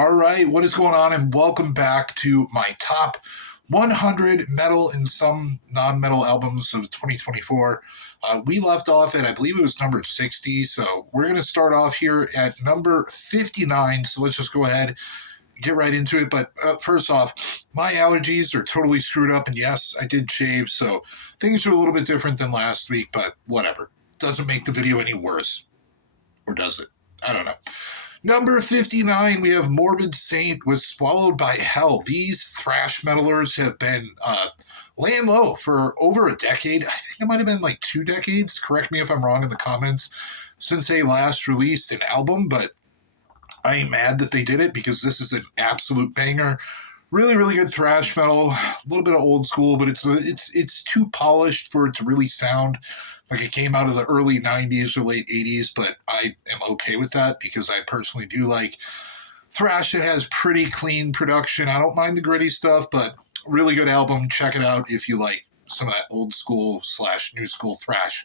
All right, what is going on? And welcome back to my top 100 metal and some non-metal albums of 2024. We left off at, I believe it was number 60, so we're going to start off here at number 59. So let's just go ahead, get right into it. But first off, my allergies are totally screwed up, and yes, I did shave, so things are a little bit different than last week, but whatever. Doesn't make the video any worse. Or does it? I don't know. Number 59, we have Morbid Saint with Swallowed by Hell. These thrash metalers have been laying low for over a decade. I think it might have been like 2 decades. Correct me if I'm wrong in the comments, since they last released an album, but I ain't mad that they did it because this is an absolute banger. Really, really good thrash metal. A little bit of old school, but it's too polished for it to really sound like it came out of the early 90s or late 80s, but I am okay with that because I personally do like thrash that has pretty clean production. I don't mind the gritty stuff, but really good album. Check it out if you like some of that old school / new school thrash.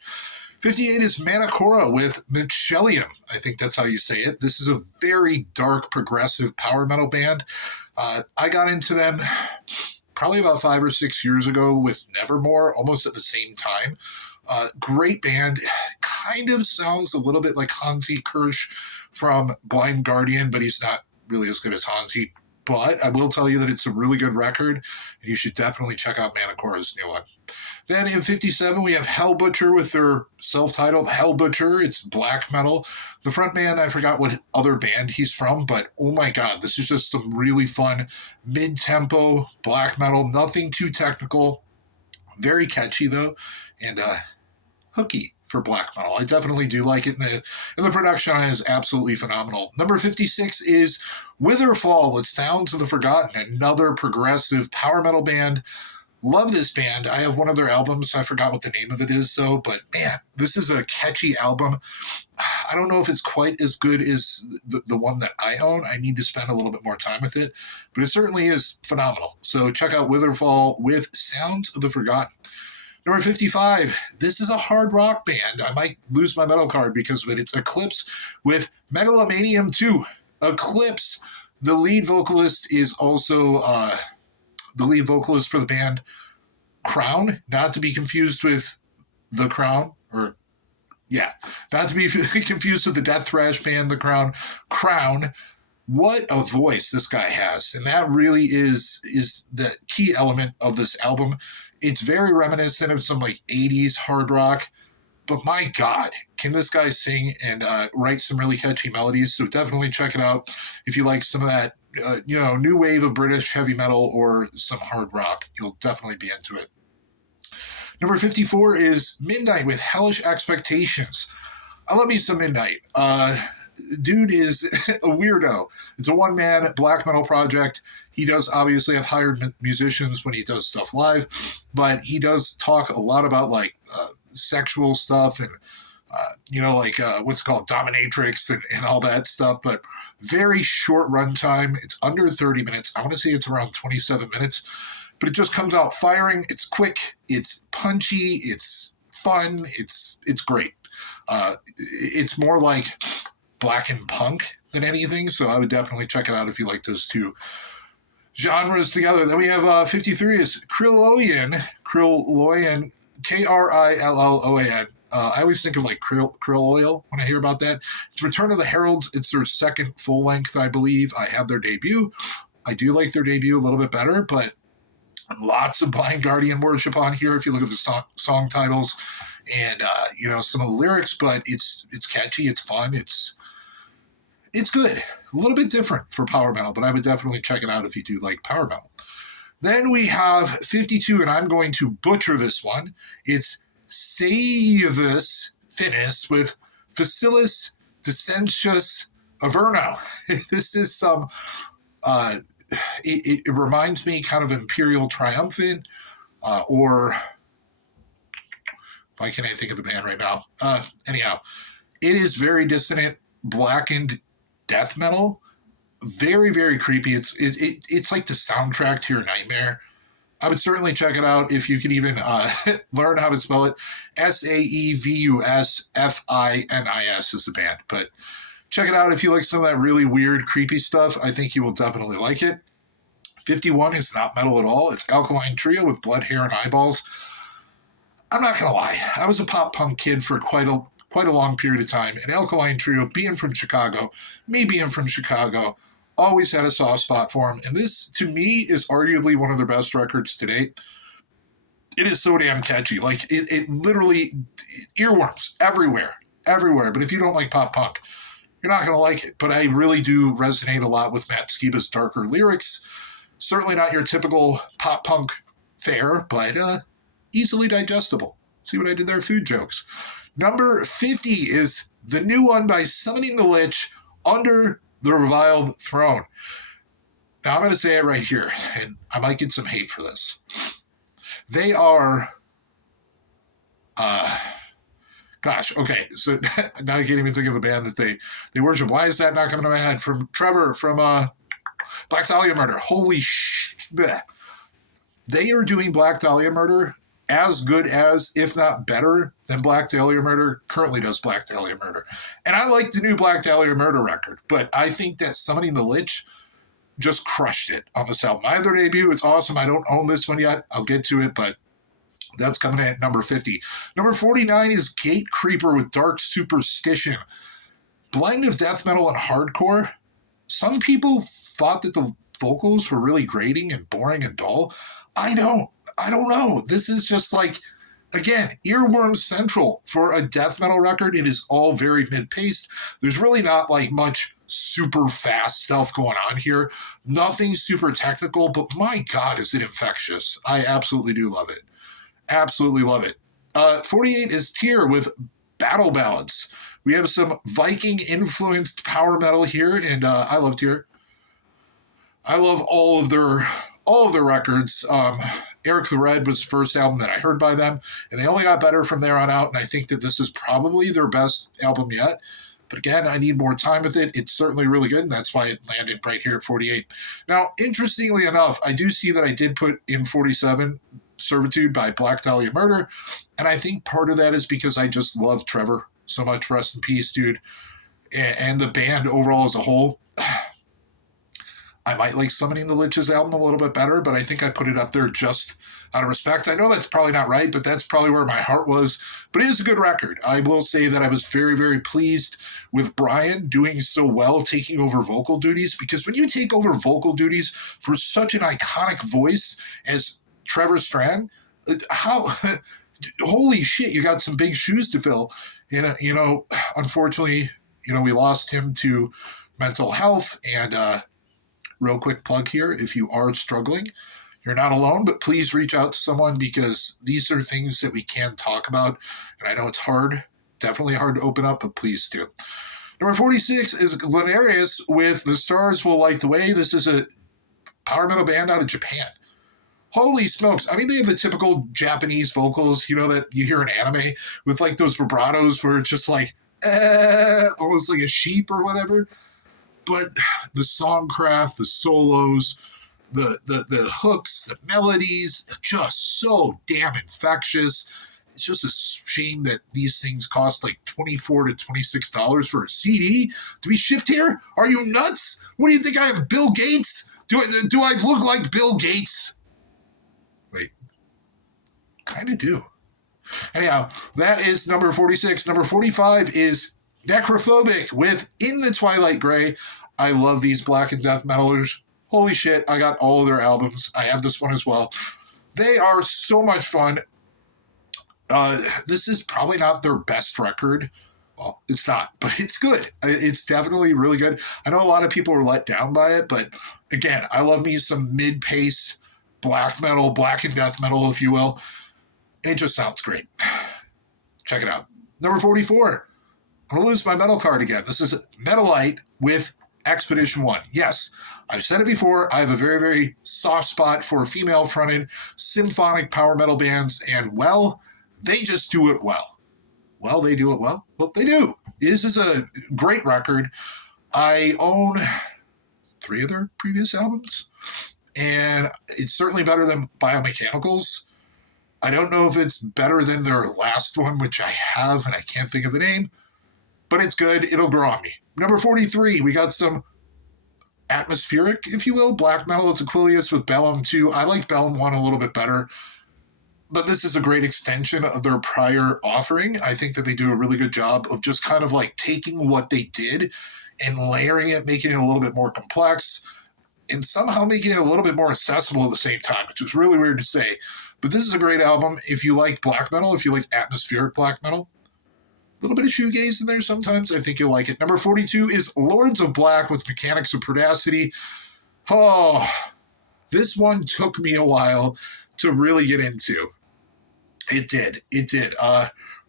58 is Manacora with Mycelium. I think that's how you say it. This is a very dark, progressive power metal band. I got into them probably about 5 or 6 years ago with Nevermore, almost at the same time. Great band. Kind of sounds a little bit like Hansi Kirsch from Blind Guardian, but he's not really as good as Hansi. But I will tell you that it's a really good record, and you should definitely check out Manacora's new one. Then in 57, we have Hell Butcher with their self-titled Hell Butcher. It's black metal. The frontman, I forgot what other band he's from, but oh my god, this is just some really fun mid-tempo black metal. Nothing too technical. Very catchy, though, and hooky for black metal. I definitely do like it, and the production is absolutely phenomenal. Number 56 is Witherfall with Sounds of the Forgotten, another progressive power metal band. Love this band. I have one of their albums. I forgot what the name of it is, though, but man, this is a catchy album. I don't know if it's quite as good as the one that I own. I need to spend a little bit more time with it, but it certainly is phenomenal. So check out Witherfall with Sounds of the Forgotten. Number 55, this is a hard rock band. I might lose my metal card because of it. It's Eclipse with Megalomanium 2. Eclipse, the lead vocalist, is also the lead vocalist for the band Crown, not to be confused with The Crown, not to be confused with the death thrash band The Crown. Crown. What a voice this guy has, and that really is the key element of this album. It's very reminiscent of some like 80s hard rock, but my God, can this guy sing and write some really catchy melodies? So definitely check it out if you like some of that, new wave of British heavy metal or some hard rock. You'll definitely be into it. Number 54 is Midnight with Hellish Expectations. I love me some Midnight. Dude is a weirdo. It's a one-man black metal project. He does obviously have hired musicians when he does stuff live, but he does talk a lot about like sexual stuff and what's called dominatrix and all that stuff, but very short runtime. It's under 30 minutes. I want to say it's around 27 minutes, but it just comes out firing. It's quick, it's punchy, it's fun, it's great. It's more like black and punk than anything, so I would definitely check it out if you like those two genres together. Then we have 53 is Krilloyan, Krilloyan. I always think of like krill oil when I hear about that. It's Return of the Heralds. It's their second full length, I believe. I have their debut. I do like their debut a little bit better, but lots of Blind Guardian worship on here if you look at the song titles and some of the lyrics. But it's catchy, it's fun, it's good. A little bit different for power metal, but I would definitely check it out if you do like power metal. Then we have 52, and I'm going to butcher this one. It's Saevus Finis with Facilis Descentius Averno. This is some, it reminds me kind of Imperial Triumphant, or why can't I think of the band right now? Anyhow, it is very dissonant, blackened death metal. Very, very creepy. It's like the soundtrack to your nightmare. I would certainly check it out if you could even learn how to spell it. Saevusfinis is the band. But Check it out if you like some of that really weird, creepy stuff. I think you will definitely like it. 51 is not metal at all. It's Alkaline Trio with Blood, Hair, and Eyeballs. I'm not going to lie. I was a pop punk kid for quite a long period of time. And Alkaline Trio, being from Chicago, me being from Chicago, always had a soft spot for them. And this, to me, is arguably one of their best records to date. It is so damn catchy. Like, it literally, earworms everywhere. But if you don't like pop punk, you're not going to like it. But I really do resonate a lot with Matt Skiba's darker lyrics. Certainly not your typical pop punk fare, but easily digestible. See what I did there? Food jokes. Number 50 is the new one by Summoning the Lich, Under the Reviled Throne. Now, I'm going to say it right here, and I might get some hate for this. They are, okay, so now I can't even think of the band that they worship. Why is that not coming to my head? From Trevor, from Black Dahlia Murder. Holy bleh. They are doing Black Dahlia Murder as good as, if not better, than Black Dahlia Murder currently does Black Dahlia Murder. And I like the new Black Dahlia Murder record, but I think that Summoning the Lich just crushed it on this album. I have their debut. It's awesome. I don't own this one yet. I'll get to it, but that's coming in at number 50. Number 49 is Gate Creeper with Dark Superstition. Blend of death metal and hardcore. Some people thought that the vocals were really grating and boring and dull. I don't know. This is just like, again, earworm central for a death metal record. It is all very mid-paced. There's really not like much super fast stuff going on here. Nothing super technical, but my God, is it infectious. I absolutely do love it. Absolutely love it. 48 is Tyr with Battle Ballads. We have some Viking-influenced power metal here, and I love Tyr. I love all of their records. Eric the Red was the first album that I heard by them, and they only got better from there on out, and I think that this is probably their best album yet. But again, I need more time with it. It's certainly really good, and that's why it landed right here at 48. Now, interestingly enough, I do see that I did put in 47 Servitude by Black Dahlia Murder, and I think part of that is because I just love Trevor so much. Rest in peace, dude. And the band overall as a whole. I might like Summoning the Lich's album a little bit better, but I think I put it up there just out of respect. I know that's probably not right, but that's probably where my heart was. But it is a good record. I will say that I was very, very pleased with Brian doing so well, taking over vocal duties, because when you take over vocal duties for such an iconic voice as Trevor Strand, holy shit, you got some big shoes to fill. And, unfortunately, we lost him to mental health. And real quick plug here, if you are struggling, you're not alone, but please reach out to someone, because these are things that we can talk about. And I know it's hard, definitely hard to open up, but please do. Number 46 is Glenarius with The Stars Will Light the Way. This is a power metal band out of Japan. Holy smokes. I mean, they have the typical Japanese vocals, that you hear in anime with like those vibratos where it's just like, almost like a sheep or whatever. But the songcraft, the solos, the hooks, the melodies, just so damn infectious. It's just a shame that these things cost like $24 to $26 for a CD to be shipped here. Are you nuts? What do you think? I have Bill Gates? Do I look like Bill Gates? Wait, kind of do. Anyhow, that is number 46. Number 45 is Necrophobic with In the Twilight Gray. I love these black and death metalers. Holy shit, I got all of their albums. I have this one as well. They are so much fun. This is probably not their best record. Well, it's not, but it's good. It's definitely really good. I know a lot of people were let down by it, but again, I love me some mid-paced black metal, black and death metal, if you will. And it just sounds great. Check it out. Number 44. I'm going to lose my metal card again. This is Metalite with Expedition 1. Yes, I've said it before. I have a very, very soft spot for female-fronted symphonic power metal bands, and, well, they just do it well. Well, they do it well. Well, they do. This is a great record. I own 3 of their previous albums, and it's certainly better than Biomechanicals. I don't know if it's better than their last one, which I have, and I can't think of the name, but it's good. It'll grow on me. Number 43, we got some atmospheric, if you will, black metal. It's Aquilius with Bellum 2. I like Bellum 1 a little bit better, but this is a great extension of their prior offering. I think that they do a really good job of just kind of like taking what they did and layering it, making it a little bit more complex, and somehow making it a little bit more accessible at the same time, which is really weird to say. But this is a great album if you like black metal, if you like atmospheric black metal. A little bit of shoegaze in there sometimes. I think you'll like it. Number 42 is Lords of Black with Mechanics of Perdacity. Oh, this one took me a while to really get into. It did. It did.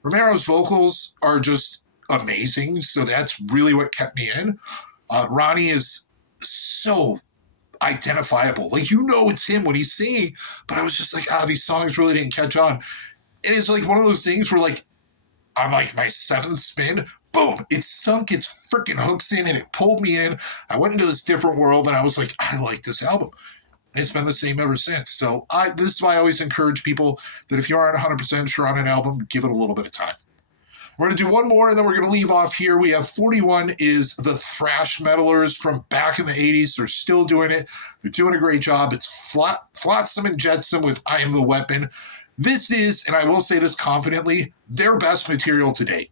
Romero's vocals are just amazing, so that's really what kept me in. Ronnie is so identifiable. Like, you know it's him when he's singing, but I was just like, these songs really didn't catch on. It is like one of those things where, like, I'm like my seventh spin, boom, it sunk its freaking hooks in and it pulled me in. I went into this different world and I was like, I like this album. And it's been the same ever since. So this is why I always encourage people that if you aren't 100% sure on an album, give it a little bit of time. We're going to do one more and then we're going to leave off here. We have 41 is the thrash metalers from back in the 80s. They're still doing it. They're doing a great job. It's Flotsam and Jetsam with I Am the Weapon. This is, and I will say this confidently, their best material to date,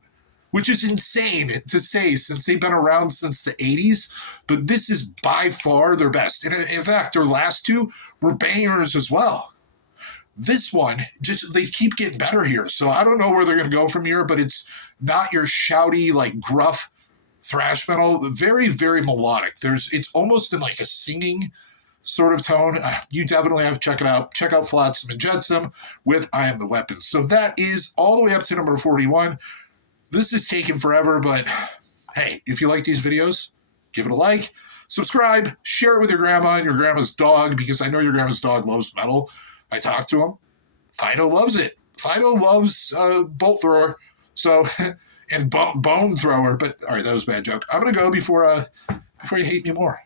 which is insane to say since they've been around since the 80s, but this is by far their best. And in fact, their last two were bangers as well. This one, just they keep getting better here. So I don't know where they're going to go from here, but it's not your shouty, like gruff thrash metal. Very, very melodic. It's almost in like a singing sort of tone. You definitely have to check it out. Check out Flotsam and Jetsam with I Am the Weapon. So that is all the way up to number 41. This is taking forever, but hey, if you like these videos, give it a like, subscribe, share it with your grandma and your grandma's dog, because I know your grandma's dog loves metal. I talked to him. Fido loves it. Fido loves bolt thrower. So, and bone thrower. But all right, that was a bad joke. I'm gonna go before you hate me more.